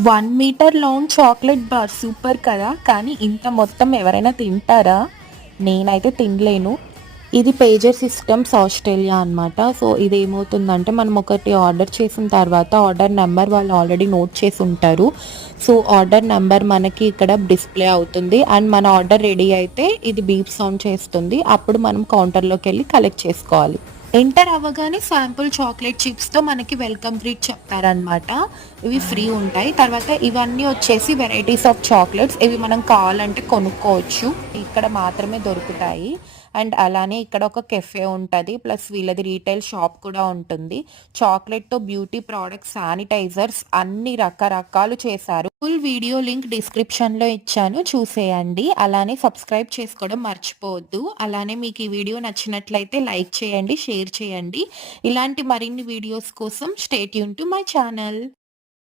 1 metre long chocolate bar super కదా! కానీ ఇంత మొత్తం ఎవరైనా తింటారా? నేనైతే తినలేను. ఇది పేజర్ సిస్టమ్స్ ఆస్ట్రేలియా అనమాట. సో, ఇదేమవుతుందంటే మనం ఒకటి ఆర్డర్ చేసిన తర్వాత ఆర్డర్ నంబర్ వాళ్ళు ఆల్రెడీ నోట్ చేసుంటారు. సో, ఆర్డర్ నంబర్ మనకి ఇక్కడ డిస్‌ప్లే అవుతుంది. అండ్ మన ఆర్డర్ రెడీ అయితే ఇది బీప్ సౌండ్ చేస్తుంది. అప్పుడు మనం కౌంటర్‌లోకెళ్ళి కలెక్ట్ చేసుకోవాలి. ఎంటర్ అవ్వగానే శాంపుల్ చాక్లెట్ చిప్స్‌తో మనకి వెల్కమ్ గ్రీట్ చెప్తారనమాట. ఇవి ఫ్రీ ఉంటాయి. తర్వాత ఇవన్నీ వచ్చేసి వెరైటీస్ ఆఫ్ చాక్లెట్స్. ఇవి మనం కావాలంటే కొనుక్కోవచ్చు. ఇక్కడ మాత్రమే దొరుకుతాయి. అండ్ అలానే ఇక్కడ ఒక కెఫే ఉంటది. ప్లస్ వీళ్ళది రీటైల్ షాప్ కూడా ఉంటుంది. చాక్లెట్‌తో బ్యూటీ ప్రొడక్ట్స్, శానిటైజర్స్ అన్ని రకరకాలు చేశారు. ఫుల్ వీడియో లింక్ డిస్క్రిప్షన్‌లో ఇచ్చాను చూసేయండి. అలానే సబ్స్క్రైబ్ చేసుకోవడం మర్చిపోవద్దు. అలానే మీకు ఈ వీడియో నచ్చినట్లయితే లైక్ చేయండి, షేర్ చేయండి. ఇలాంటి మరిన్ని వీడియోస్ కోసం stay tune to my channel.